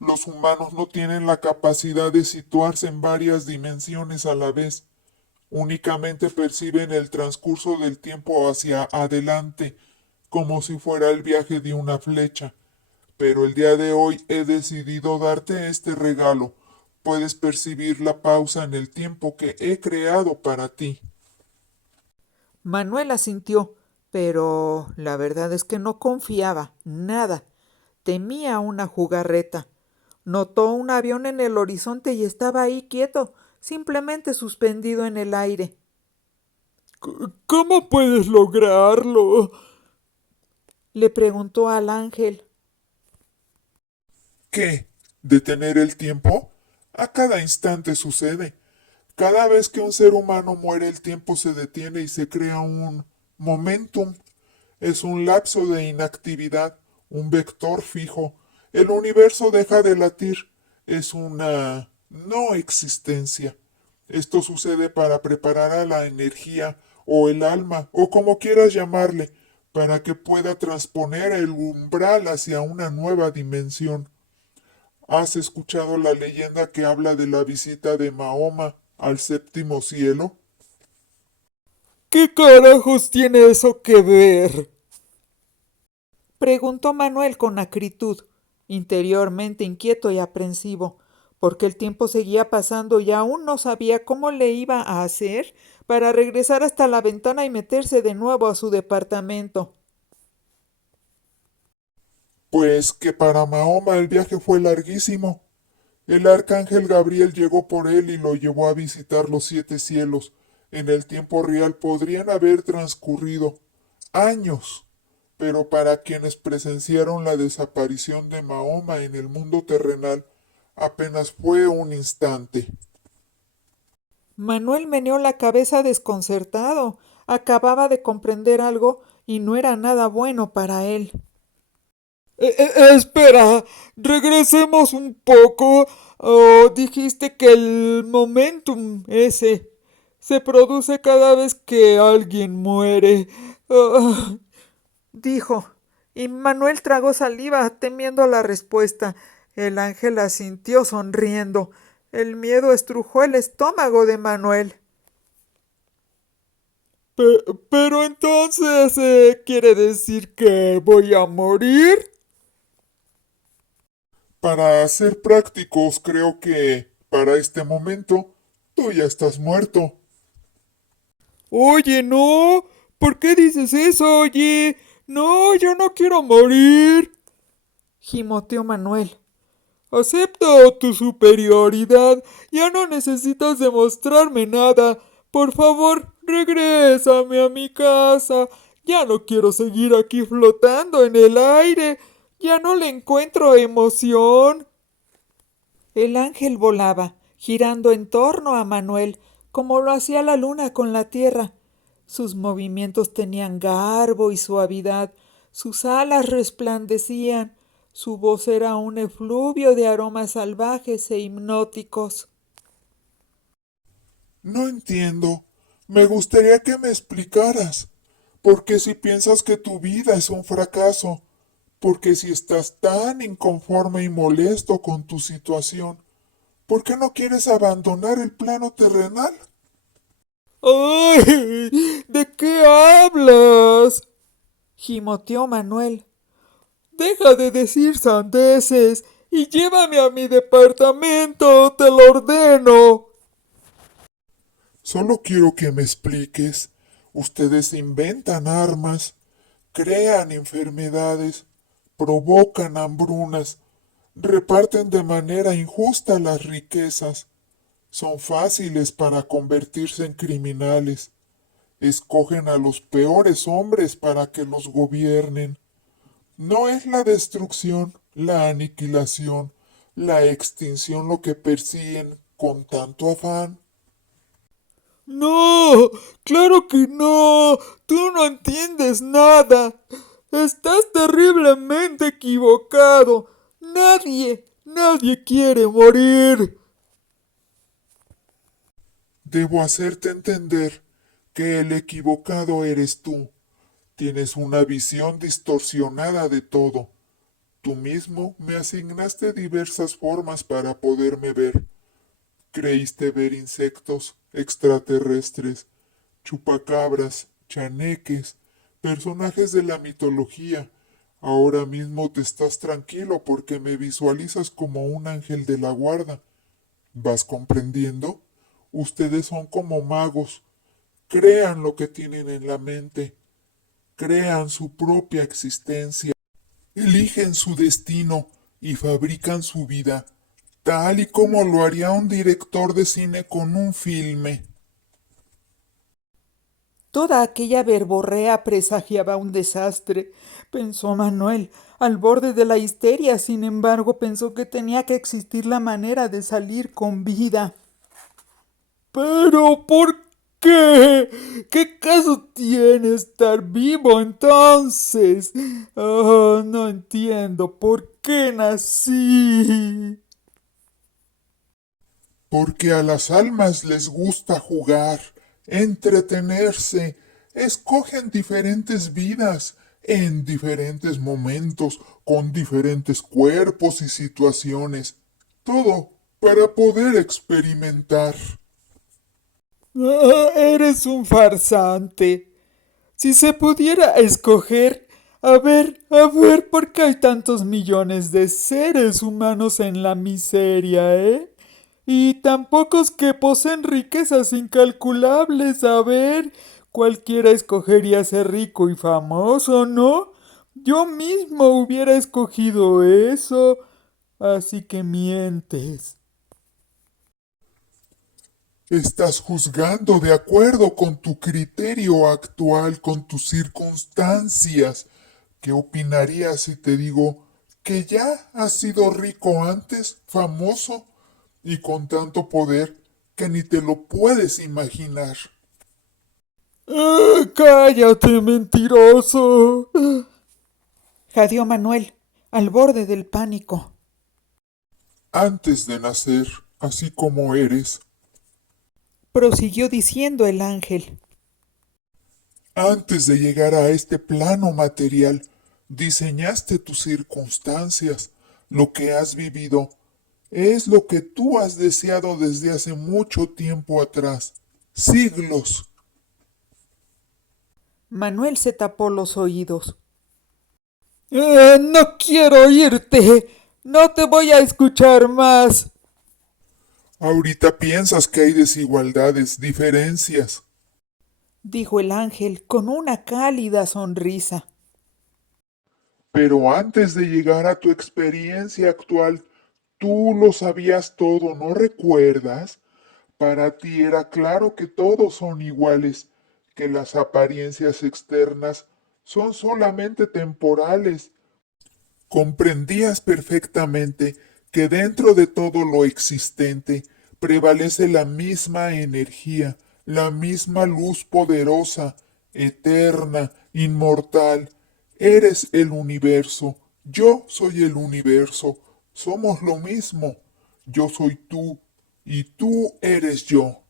Los humanos no tienen la capacidad de situarse en varias dimensiones a la vez. Únicamente perciben el transcurso del tiempo hacia adelante, como si fuera el viaje de una flecha. Pero el día de hoy he decidido darte este regalo. Puedes percibir la pausa en el tiempo que he creado para ti. Manuel asintió, pero la verdad es que no confiaba, nada. Temía una jugarreta. Notó un avión en el horizonte y estaba ahí quieto, simplemente suspendido en el aire. ¿Cómo puedes lograrlo? Le preguntó al ángel. ¿Qué? ¿Detener el tiempo? A cada instante sucede. Cada vez que un ser humano muere, el tiempo se detiene y se crea un momentum. Es un lapso de inactividad, un vector fijo. El universo deja de latir. Es una no existencia. Esto sucede para preparar a la energía o el alma o como quieras llamarle, para que pueda transponer el umbral hacia una nueva dimensión. ¿Has escuchado la leyenda que habla de la visita de Mahoma al séptimo cielo? ¿Qué carajos tiene eso que ver? Preguntó Manuel con acritud, interiormente inquieto y aprensivo, porque el tiempo seguía pasando y aún no sabía cómo le iba a hacer para regresar hasta la ventana y meterse de nuevo a su departamento. Pues que para Mahoma el viaje fue larguísimo. El arcángel Gabriel llegó por él y lo llevó a visitar los siete cielos. En el tiempo real podrían haber transcurrido años, pero para quienes presenciaron la desaparición de Mahoma en el mundo terrenal, apenas fue un instante. Manuel meneó la cabeza desconcertado. Acababa de comprender algo y no era nada bueno para él. Espera, regresemos un poco. Oh, dijiste que el momentum ese se produce cada vez que alguien muere. Ah, Dijo, y Manuel tragó saliva, temiendo la respuesta. El ángel asintió sonriendo. El miedo estrujó el estómago de Manuel. pero entonces, ¿quiere decir que voy a morir? Para ser prácticos, creo que, para este momento, tú ya estás muerto. Oye, no. ¿Por qué dices eso, oye? No, yo no quiero morir. Gimoteó Manuel. Acepto tu superioridad. Ya no necesitas demostrarme nada. Por favor, regrésame a mi casa. Ya no quiero seguir aquí flotando en el aire. Ya no le encuentro emoción. El ángel volaba, girando en torno a Manuel, como lo hacía la luna con la tierra. Sus movimientos tenían garbo y suavidad, sus alas resplandecían, su voz era un efluvio de aromas salvajes e hipnóticos. No entiendo. Me gustaría que me explicaras. ¿Por qué si piensas que tu vida es un fracaso? ¿Por qué si estás tan inconforme y molesto con tu situación? ¿Por qué no quieres abandonar el plano terrenal? ¡Ay! ¿De qué hablas? gimoteó Manuel. Deja de decir sandeces y llévame a mi departamento, te lo ordeno. Solo quiero que me expliques. Ustedes inventan armas, crean enfermedades, provocan hambrunas, reparten de manera injusta las riquezas. Son fáciles para convertirse en criminales. Escogen a los peores hombres para que los gobiernen. No es la destrucción, la aniquilación, la extinción lo que persiguen con tanto afán. No, claro que no. Tú no entiendes nada. Estás terriblemente equivocado. Nadie quiere morir. Debo hacerte entender que el equivocado eres tú. Tienes una visión distorsionada de todo. Tú mismo me asignaste diversas formas para poderme ver. Creíste ver insectos, extraterrestres, chupacabras, chaneques, personajes de la mitología. Ahora mismo te estás tranquilo porque me visualizas como un ángel de la guarda. ¿Vas comprendiendo? Ustedes son como magos. Crean lo que tienen en la mente. Crean su propia existencia. Eligen su destino y fabrican su vida, tal y como lo haría un director de cine con un filme. Toda aquella verborrea presagiaba un desastre, pensó Manuel. Al borde de la histeria, sin embargo, pensó que tenía que existir la manera de salir con vida. Pero, ¿por qué? ¿Qué caso tiene estar vivo entonces? Oh, no entiendo por qué nací. Porque a las almas les gusta jugar, entretenerse, escogen diferentes vidas en diferentes momentos, con diferentes cuerpos y situaciones, todo para poder experimentar. Ah, eres un farsante. Si se pudiera escoger, a ver, ¿por qué hay tantos millones de seres humanos en la miseria, eh? Y tan pocos que poseen riquezas incalculables, a ver, cualquiera escogería ser rico y famoso, ¿no? Yo mismo hubiera escogido eso, así que mientes. Estás juzgando de acuerdo con tu criterio actual, con tus circunstancias. ¿Qué opinarías si te digo que ya has sido rico antes, famoso y con tanto poder que ni te lo puedes imaginar? ¡Ah, cállate, mentiroso! Jadeó Manuel, al borde del pánico. Antes de nacer, así como eres, Prosiguió diciendo el ángel. antes de llegar a este plano material, diseñaste tus circunstancias, lo que has vivido. Es lo que tú has deseado desde hace mucho tiempo atrás, siglos. Manuel se tapó los oídos. No quiero oírte. No te voy a escuchar más. Ahorita piensas que hay desigualdades, diferencias, Dijo el ángel con una cálida sonrisa. pero antes de llegar a tu experiencia actual, tú lo sabías todo, ¿no recuerdas? Para ti era claro que todos son iguales, que las apariencias externas son solamente temporales. Comprendías perfectamente que dentro de todo lo existente prevalece la misma energía, la misma luz poderosa, eterna, inmortal. Eres el universo, yo soy el universo, somos lo mismo. Yo soy tú y tú eres yo.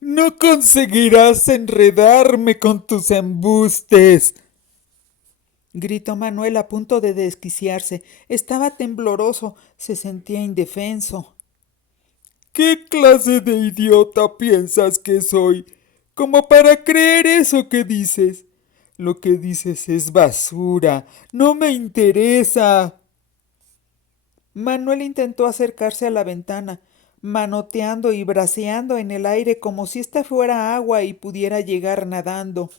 No conseguirás enredarme con tus embustes. Gritó Manuel a punto de desquiciarse. Estaba tembloroso, se sentía indefenso. ¿Qué clase de idiota piensas que soy? Como para creer eso que dices. Lo que dices es basura. No me interesa. Manuel intentó acercarse a la ventana, manoteando y braceando en el aire como si ésta fuera agua y pudiera llegar nadando.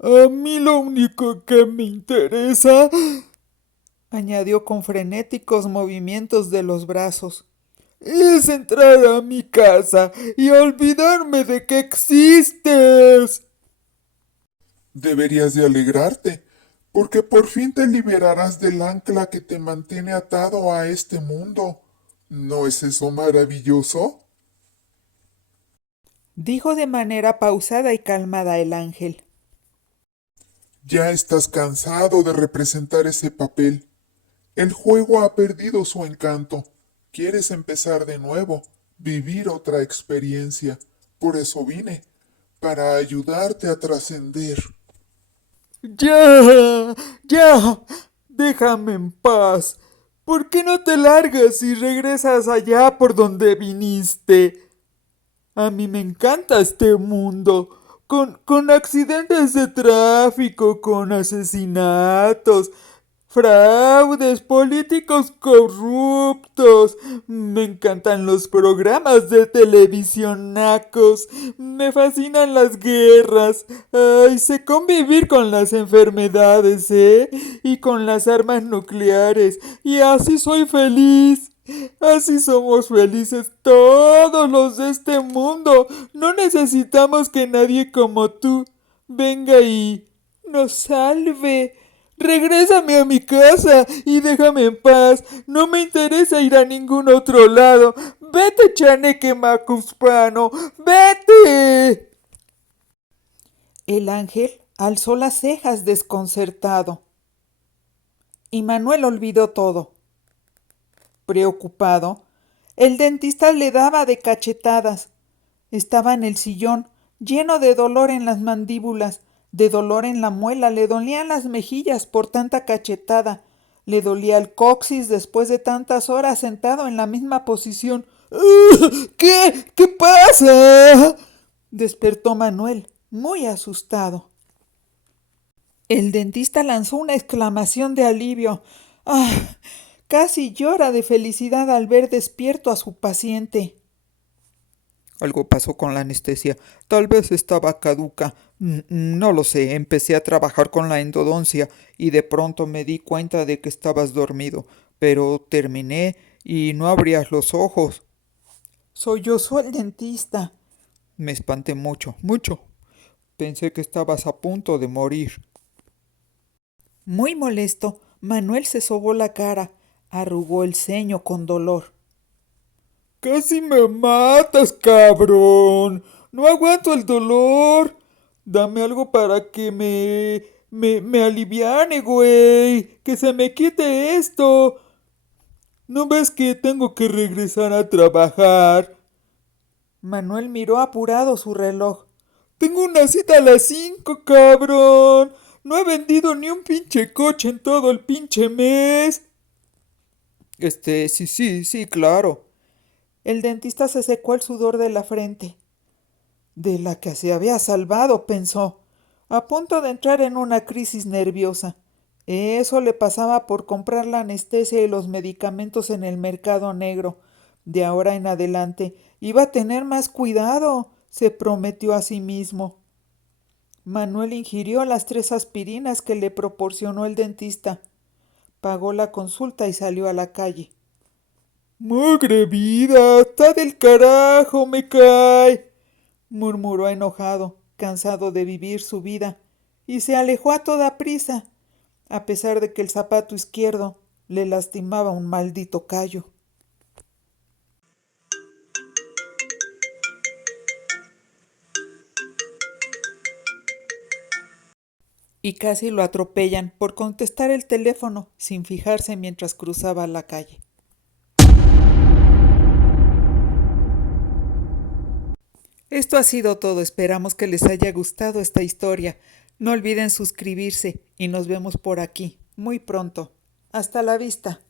A mí lo único que me interesa, Añadió con frenéticos movimientos de los brazos. es entrar a mi casa y olvidarme de que existes. Deberías de alegrarte, porque por fin te liberarás del ancla que te mantiene atado a este mundo. ¿No es eso maravilloso? Dijo de manera pausada y calmada el ángel. Ya estás cansado de representar ese papel. El juego ha perdido su encanto. Quieres empezar de nuevo, vivir otra experiencia. Por eso vine, para ayudarte a trascender. Ya, ya, déjame en paz. ¿Por qué no te largas y regresas allá por donde viniste? A mí me encanta este mundo, con accidentes de tráfico, con asesinatos, fraudes, políticos corruptos. Me encantan los programas de televisión nacos. Me fascinan las guerras. Ay, sé convivir con las enfermedades, ¿eh? Y con las armas nucleares. Y así soy feliz. Así somos felices todos los de este mundo. No necesitamos que nadie como tú venga y nos salve. Regrésame a mi casa y déjame en paz. No me interesa ir a ningún otro lado. Vete, Chaneque Macuspano. Vete. El ángel alzó las cejas desconcertado. Y Manuel olvidó todo. Preocupado, el dentista le daba de cachetadas. Estaba en el sillón, lleno de dolor en las mandíbulas, de dolor en la muela, le dolían las mejillas por tanta cachetada, le dolía el coxis después de tantas horas sentado en la misma posición. ¿Qué? ¿Qué pasa? Despertó Manuel, muy asustado. El dentista lanzó una exclamación de alivio. ¡Ah! Casi llora de felicidad al ver despierto a su paciente. Algo pasó con la anestesia. Tal vez estaba caduca. No lo sé. Empecé a trabajar con la endodoncia y de pronto me di cuenta de que estabas dormido. Pero terminé y no abrías los ojos. Sollozó el dentista. Me espanté mucho, mucho. Pensé que estabas a punto de morir. Muy molesto, Manuel se sobó la cara, arrugó el ceño con dolor. Casi me matas, cabrón. No aguanto el dolor. Dame algo para que me aliviane, güey. Que se me quite esto. ¿No ves que tengo que regresar a trabajar? Manuel miró apurado su reloj. Tengo una cita a las 5, cabrón. No he vendido ni un pinche coche en todo el pinche mes. Sí, claro. El dentista se secó el sudor de la frente. De la que se había salvado, pensó, a punto de entrar en una crisis nerviosa. Eso le pasaba por comprar la anestesia y los medicamentos en el mercado negro. De ahora en adelante iba a tener más cuidado, se prometió a sí mismo. Manuel ingirió las 3 aspirinas que le proporcionó el dentista. Pagó la consulta y salió a la calle. Mugre vida, está del carajo, me cae, murmuró enojado, cansado de vivir su vida, y se alejó a toda prisa, a pesar de que el zapato izquierdo le lastimaba un maldito callo. Y casi lo atropellan por contestar el teléfono sin fijarse mientras cruzaba la calle. Esto ha sido todo, esperamos que les haya gustado esta historia. No olviden suscribirse y nos vemos por aquí muy pronto. Hasta la vista.